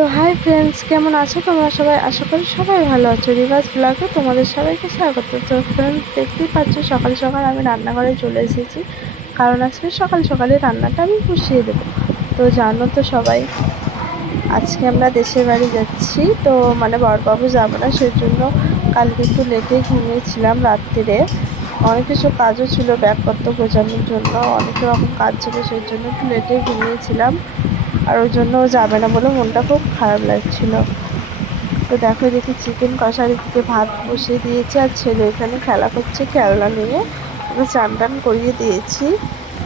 তো hi friends, কেমন আছো? তোমরা সবাই আশা করি সবাই ভালো আছো। রিভার্স ব্লগে তোমাদের সবাইকে স্বাগত। তো ফ্রেন্ডস, দেখতেই পাচ্ছ সকাল সকাল আমি রান্নাঘরে চলে এসেছি। কারণ আজকে সকাল সকালে রান্নাটা আমি বসিয়ে দেবো। তো জানো তো সবাই, আজকে আমরা দেশের বাড়ি যাচ্ছি। তো মানে বরবাবু যাব না, সেজন্য কালকে একটু লেটে ঘুমিয়েছিলাম রাত্রিরে। অনেক কিছু কাজও ছিল, ব্যাগপত্র গোছানোর জন্য, অনেক রকম কাজ ছিল সেই জন্য একটু লেটে ঘুমিয়েছিলাম। আর ওই জন্য ও যাবে না বলে মনটা খুব খারাপ লাগছিল। তো দেখো দেখি চিকেন কষার দিকে ভাত বসিয়ে দিয়েছে আর ছেলে এখানে খেলা করছে, খেলনা নিয়ে ওকে চান টান করিয়ে দিয়েছি।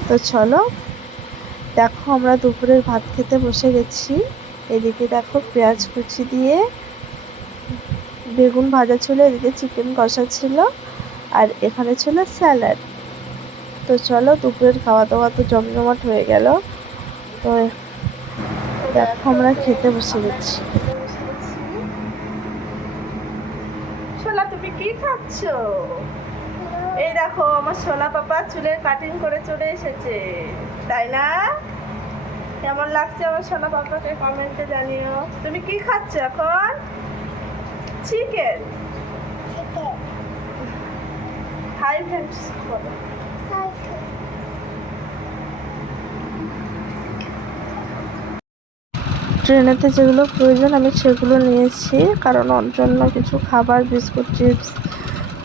তো চলো, দেখো আমরা দুপুরের ভাত খেতে বসে গেছি। এদিকে দেখো পেঁয়াজ কুচি দিয়ে বেগুন ভাজা ছিল, এদিকে চিকেন কষা ছিল আর এখানে ছিল স্যালাড তো চলো দুপুরের খাওয়া দাওয়া তো জমজমাট হয়ে গেল। তো দেখো আমরা খেতে বসে গেছি। সোলা তুমি কি খাচ্ছ? এই দেখো আমার সোলা পাপা চুলের কাটিং করে চলে এসেছে। তাই না? কেমন লাগছে আমার সোনা পাপাকে কমেন্টে জানিও। তুমি কি খাচ্ছ এখন? চিকেন হাই ফ্রেন্ডস বলো। ট্রেনেতে যেগুলো প্রয়োজন, আমি সেগুলো নিয়েছি। কারণ ওর জন্য কিছু খাবার, বিস্কুট, চিপস,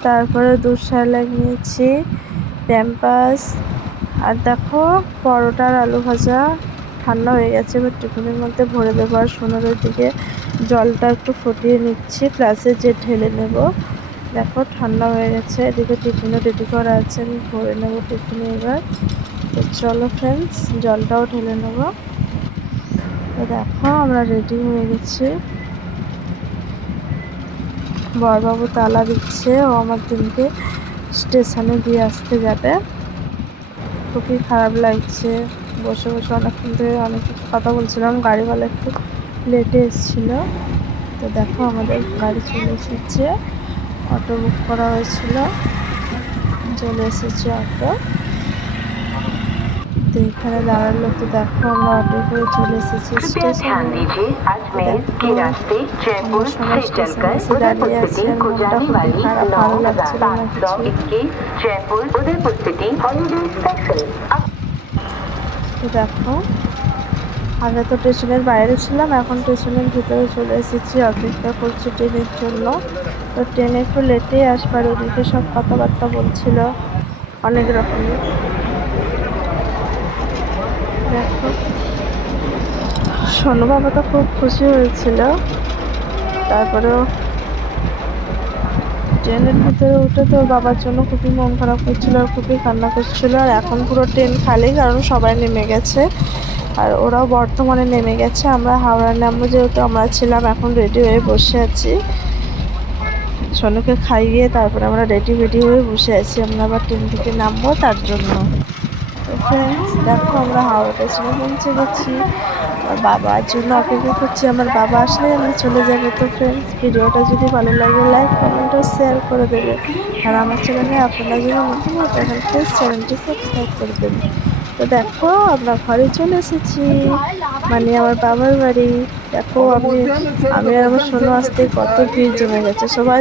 তারপরে দুধ স্যালাড নিয়েছি, প্যাম্পাস। আর দেখো পরোটা আর আলু ভাজা ঠান্ডা হয়ে গেছে, এবার টিফিনের মধ্যে ভরে দেবো। আর সোনারের দিকে জলটা একটু ফুটিয়ে নিচ্ছি ফ্লাসে যে ঢেলে নেব, দেখো ঠান্ডা হয়ে গেছে। এদিকে টিফিনও রেডি করা আছে, আমি ভরে নেব টিফিনে এবার। তো চলো ফ্রেন্ডস জলটাও ঢেলে নেব। তো দেখো, আমরা রেডি হয়ে গেছি। বরবাবু তালা দিচ্ছে, ও আমার দিনকে স্টেশনে দিয়ে আসতে যাবে। খুবই খারাপ লাগছে। বসে বসে অনেকক্ষণ ধরে অনেক কিছু কথা বলছিলাম গাড়িওয়ালা একটু লেটে এসেছিল। তো দেখো, আমাদের গাড়ি চলে এসেছে। অটো বুক করা হয়েছিল। চলে এসেছে অটো। তো এখানে দাঁড়ার তো দেখো আমরা অটো করে চলে এসেছি স্টেশনে। সময় স্টেশনে এসে দেখো আগে তো স্টেশনের বাইরে ছিলাম এখন স্টেশনের ভিতরে চলে এসেছি অপেক্ষা করছি ট্রেনের জন্য। তো ট্রেন একটু লেটেই আসবার ওদিকে সব কথাবার্তা বলছিল অনেক রকমের। দেখো। সোনু বাবা তো খুব খুশি হয়েছিল। তারপরেও ট্রেনের ভিতরে উঠে তো বাবার জন্য খুবই মন খারাপ করছিল আর খুবই কান্না করছিল। আর এখন পুরো ট্রেন খালি, কারণ সবাই নেমে গেছে। আর ওরাও বর্ধমানে নেমে গেছে। আমরা হাওড়া নামবো যেহেতু আমরা ছিলাম এখন রেডি হয়ে বসে আছি। সোনুকে খাইয়ে তারপরে আমরা রেডি রেডি হয়ে বসে আছি। আমরা আবার ট্রেন থেকে নামবো তার জন্য। তো ফ্রেন্ডস দেখো আমরা হাওড়া স্টেশনে পৌঁছে গেছি। আমার বাবার জন্য অপেক্ষা করছি, আমার বাবা আসলে আমি চলে যাব। তো ফ্রেন্ডস ভিডিওটা যদি ভালো লাগে লাইক কমেন্ট ও শেয়ার করে দেবে। আর আমার চ্যানেলে আপনারা যদি নতুন থাকেন প্লিজ চ্যানেলটি সাবস্ক্রাইব করে দেবেন। তো দেখো, আমরা ঘরে চলে এসেছি। মানে আমার বাবার বাড়ি। দেখো, আমি আমি আর আমার সোনু আসতে কত ভিড় জমে গেছে। সবাই